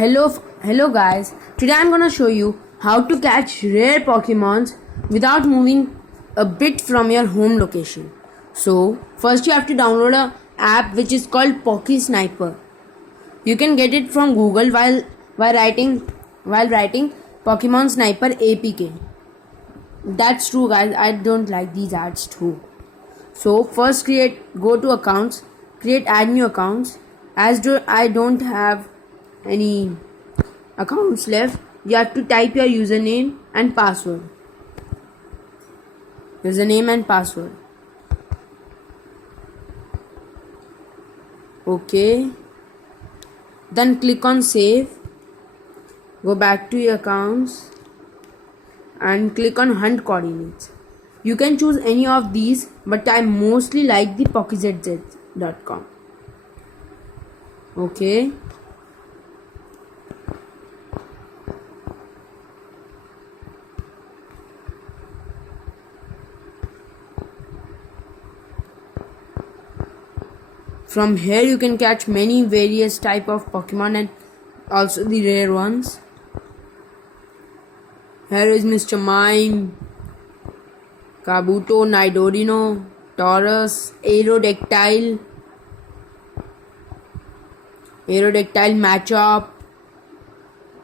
Hello guys. Today I'm gonna show you how to catch rare Pokemons without moving a bit from your home location. So first you have to download a app which is called Poke Sniper. You can get it from Google while writing Pokemon Sniper APK. That's true guys. I don't like these ads too. So first go to accounts, add new accounts. I don't have any accounts left, you have to type your username and password. Okay, then click on save, go back to your accounts and click on hunt coordinates. You can choose any of these, but I mostly like the PokeZZ.com. Okay, from here you can catch many various type of Pokemon and also the rare ones. Here is Mr. Mime, Kabuto, Nidorino, Taurus, Aerodactyl, Machop.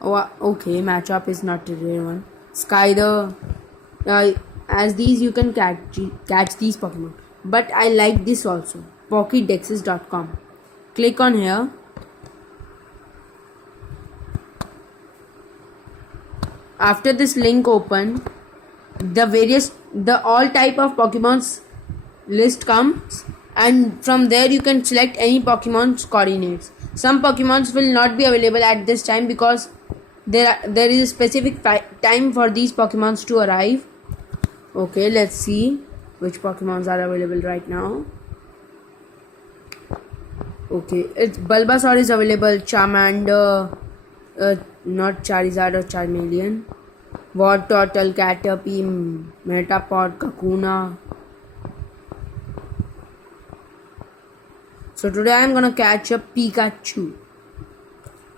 Oh, okay, Machop is not a rare one. Skyther. As these you can catch these Pokemon. But I like this also. Pokedexes.com. Click on here. After this link open, the all type of Pokemon's list comes, and from there you can select any Pokemon's coordinates. Some Pokemons will not be available at this time because there is a specific time for these Pokemons to arrive. Okay, let's see which Pokemons are available right now. Okay, it's Bulbasaur is available, Charmander, not Charizard or Charmeleon, Wartortle, Caterpie, Metapod, Kakuna. So today I'm gonna catch a Pikachu.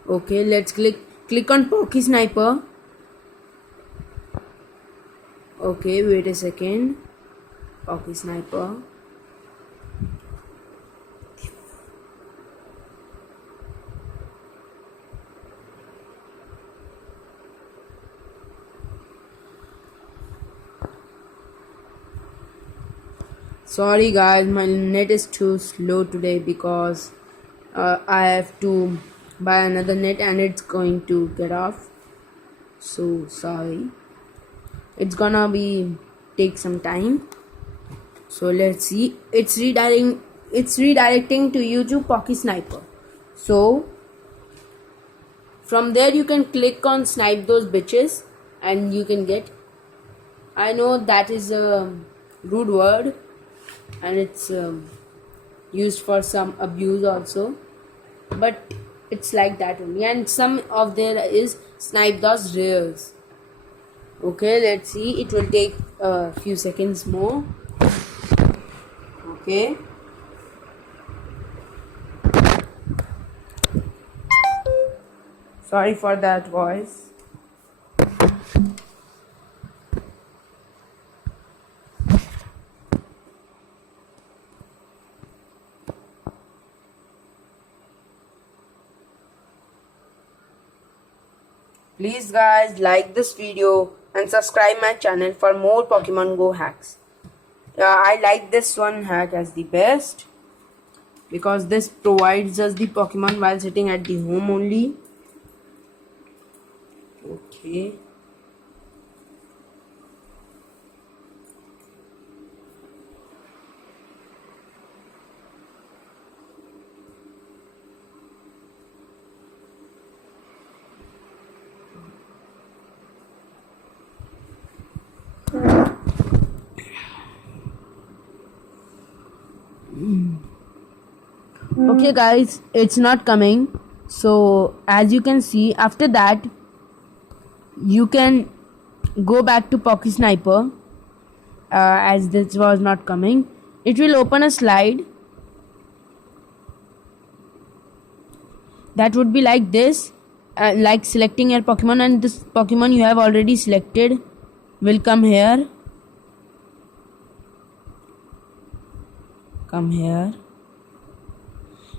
Okay, let's click on Poke Sniper. Okay, wait a second. Poke Sniper. Sorry guys, my net is too slow today because I have to buy another net and it's going to get off. So sorry. It's gonna take some time. So let's see. It's redirecting to you to Poke Sniper. So from there you can click on snipe those bitches and you can get. I know that is a rude word and it's used for some abuse also, but it's like that only, and some of there is snipe those rares. Okay, let's see, it will take a few seconds more. Okay, sorry for that voice. Please guys, like this video and subscribe my channel for more Pokemon Go hacks. I like this one hack as the best because this provides us the Pokemon while sitting at the home only. Okay. Okay guys, it's not coming. So as you can see, after that you can go back to Poke Sniper. As this was not coming, it will open a slide that would be like this. like selecting your Pokemon, and this Pokemon you have already selected will come here. Come here.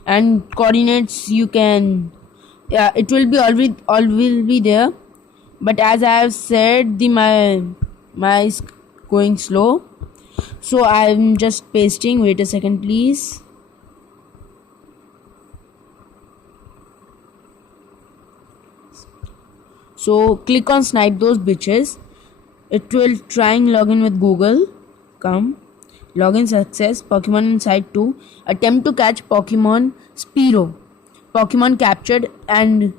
And coordinates you can, yeah, it will be all will be there, but as I have said, the my is going slow, so I'm just pasting. Wait a second please. So click on snipe those bitches. It will try and log in with Google. Come. Login success. Pokemon inside 2. Attempt to catch Pokemon Spearow. Pokemon captured, and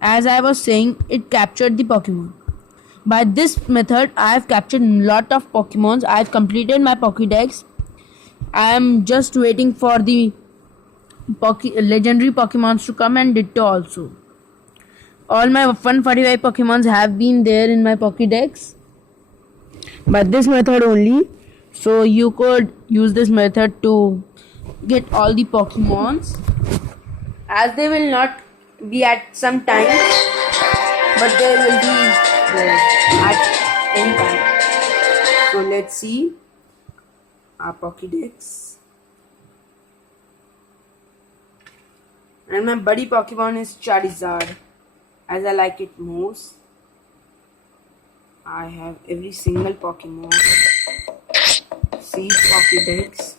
as I was saying, it captured the Pokemon. By this method, I have captured a lot of Pokemons. I have completed my Pokédex. I am just waiting for the legendary Pokemons to come, and Ditto also. All my 145 Pokemons have been there in my Pokédex by this method only. So you could use this method to get all the Pokemons, as they will not be at some time, but they will be at any time. So let's see our Pokédex. And my buddy Pokemon is Charizard, as I like it most. I have every single Pokemon. See Pokédex.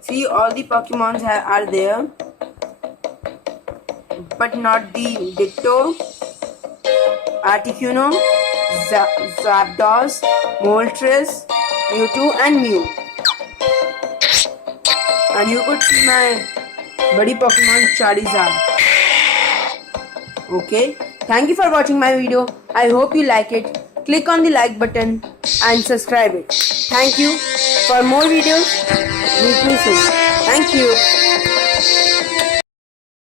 See, all the Pokemons are there, but not the Ditto, Articuno, Zapdos, Moltres, Mewtwo and Mew. And you could see my buddy Pokemon Charizard. Okay, thank you for watching my video. I hope you like it. Click on the like button and subscribe it. Thank you. For more videos, meet me soon. Thank you.